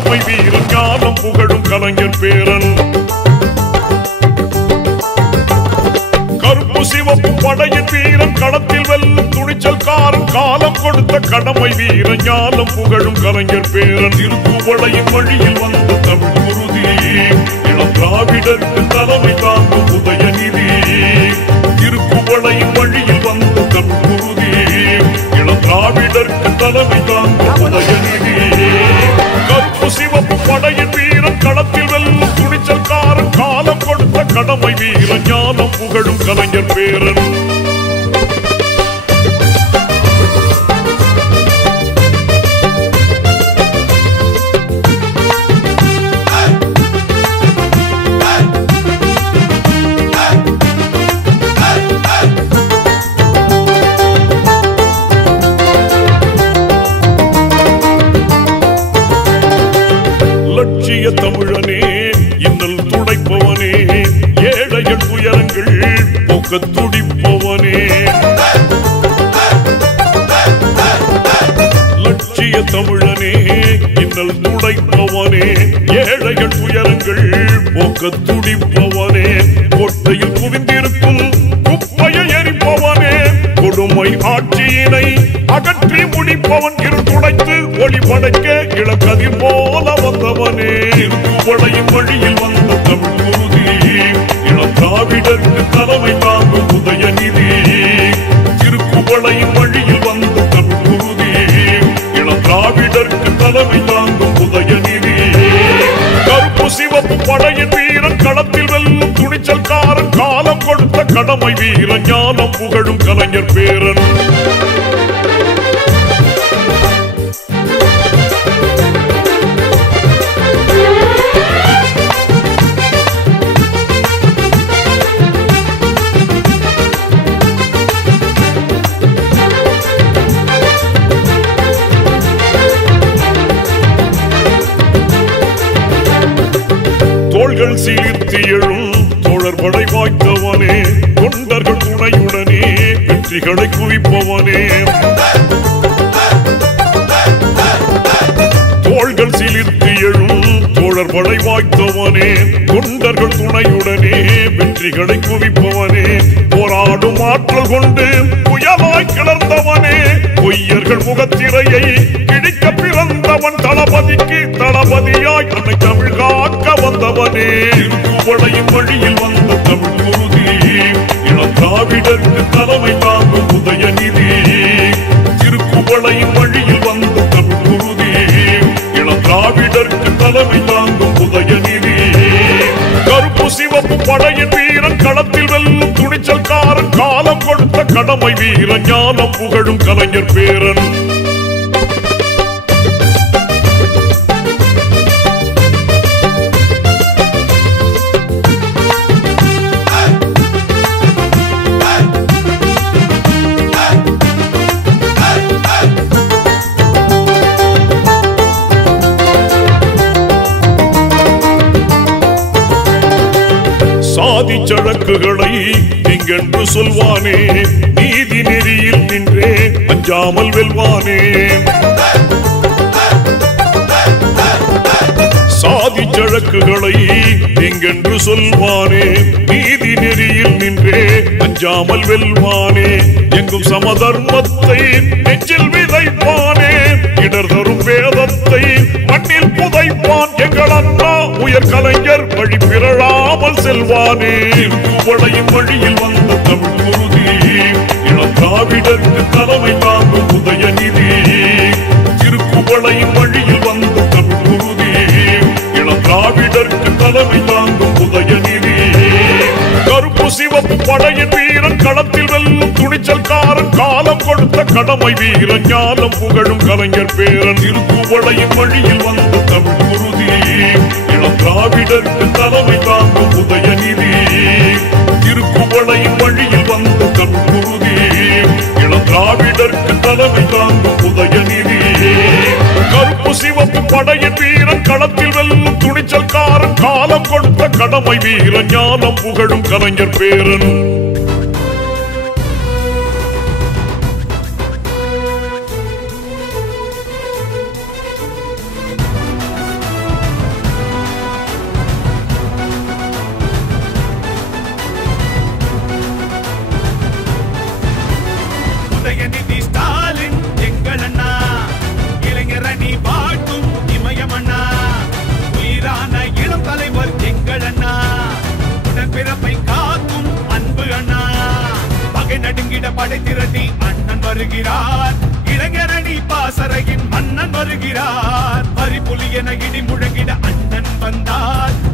கடமை வீரன் ஞானம் புகழும் கலைஞர் பேரன் கருப்பு சிவப்பு படையின் வீரன் களத்தில் வெல்லும் துணிச்சல்காரன் காலம் கொடுத்த கடமை வீரன் ஞானம் புகழும் கலைஞர் பேரன் திருப்புவளையின் வழியில் வந்த தமிழ் குருதி இளம் திராவிடருக்கு தலைமை தாங்கும் உதயநிதி திருப்புவளையின் வழியில் வந்த தமிழ் குருதி இளம் திராவிடருக்கு தலைமை தாங்கும் உதயநிதி கருப்பு சிவப்பு படையின் வீரன் களத்தில் வெல்லும் துணிச்சல்காரன் காலம் கொடுத்த கடமை வீரன் ஞானம் புகழும் கலைஞர் பேரன் லட்சிய தமிழனே இன்னல் துடைப்பவனே ஏழைகள் துயரங்கள் போக்க துடிப்பவனே லட்சிய தமிழனே இன்னல் துடைப்பவனே ஏழைகள் துயரங்கள் போக்க துடிப்பவனே கோட்டையில் குவிந்திருக்கும் குப்பையை எரிப்பவனே கொடுமை ஆட்சியினை அகற்றி முடிப்பவன் இரு துடைத்து ஒளி படைக்க இளக்கதிர் போல வந்தவனே திருப்புவளையின் வழியில் வந்த தமிழ் குருதி இளம் திராவிடருக்கு தலைமை தாங்கும் உதயநிதி திருப்புவளையின் வழியில் வந்த தமிழ் குருதி இளம் திராவிடருக்கு தலைமை தாங்கும் உதயநிதி கருப்பு சிவப்பு படையின் வீரன் களத்தில் வெல்லும் துணிச்சல்காரன் காலம் கொடுத்த கடமை வீரன் ஞானம் புகழும் கலைஞர் பேரன் தோள்கள் சீர்த்தி எழும் தோழர் படை வாய்த்தவனே தொண்டர்கள் துணையுடனே வெற்றிகளை குவிப்பவனே தோள்கள் சீர்த்தி எழும் தோழர் படை வாய்த்தவனே தொண்டர்கள் துணையுடனே வெற்றிகளை குவிப்பவனே போராடும் ஆற்றல் கொண்டு புயலாய் கிளர்ந்தவனே பொய்யர்கள் முகத்திரையை கிழிக்க பிறந்தவன் தளபதிக்கு தளபதியாய் அன்னை தமிழ் காக்க வந்தவனே திருப்புவளையின் வழியில் வந்த தமிழ் குருதி இளம் திராவிடருக்கு தலைமை தாங்கும் உதயநிதி திருப்புவளையின் வழியில் வந்த தமிழ் குருதி இளம் திராவிடருக்கு தலைமை தாங்கும் உதயநிதி கருப்பு சிவப்பு படையின் வீரன் களத்தில் வெல்லும் துணிச்சல்காரன் காலம் கொடுத்த கடமை வீரன் ஞானம் புகழும் கலைஞர் பேரன் சாதி சழக்குகளை நீங்கென்று சொல்வானே நீதி நெறியில் நின்றே அஞ்சாமல் வெல்வானே சாதி சழக்குகளை நீங்கென்று சொல்வானே நீதி நெறியில் நின்றே அஞ்சாமல் வெல்வானே எங்கும் சமதர்மத்தை நெஞ்சில் விதைப்பானே இடர் தரும் வேதத்தை மண்ணில் புதைப்பான் எங்கள் அண்ணா உயர் கலைஞர் வழி பிறழாமல் செல்வானே திருப்புவளையின் வழியில் வந்த தமிழ் குருதி இளம் திராவிடருக்கு தலைமை தாங்கும் உதயநிதி திருப்புவளையின் வழியில் வந்த தமிழ் குருதி இளம் திராவிடருக்கு தலைமை தாங்கும் உதயநிதி கருப்பு சிவப்பு படையின் வீரன் களத்தில் வெல்லும் துணிச்சல்காரன் காலம் கொடுத்த கடமை வீரன் ஞானம் புகழும் கலைஞர் பேரன் திருப்புவளையின் வழியில் வந்த தமிழ் குருதி இளம் திராவிடருக்கு தலைமை தாங்கும் உதயநிதி திருப்புவளையின் வழியில் வந்த தமிழ் குருதி இளம் திராவிடருக்கு தலைமை தாங்கும் உதயநிதி கருப்பு சிவப்பு படையின் வீரன் களத்தில் வெல்லும் துணிச்சல்காரன் காலம் கொடுத்த கடமை வீரன் ஞானம் புகழும் கலைஞர் பேரன் வருகிறார். இளைஞரணி பாசறையின் மன்னன் வருகிறார். வரிப்புலி என இடி முழங்கிட அண்ணன் வந்தார்.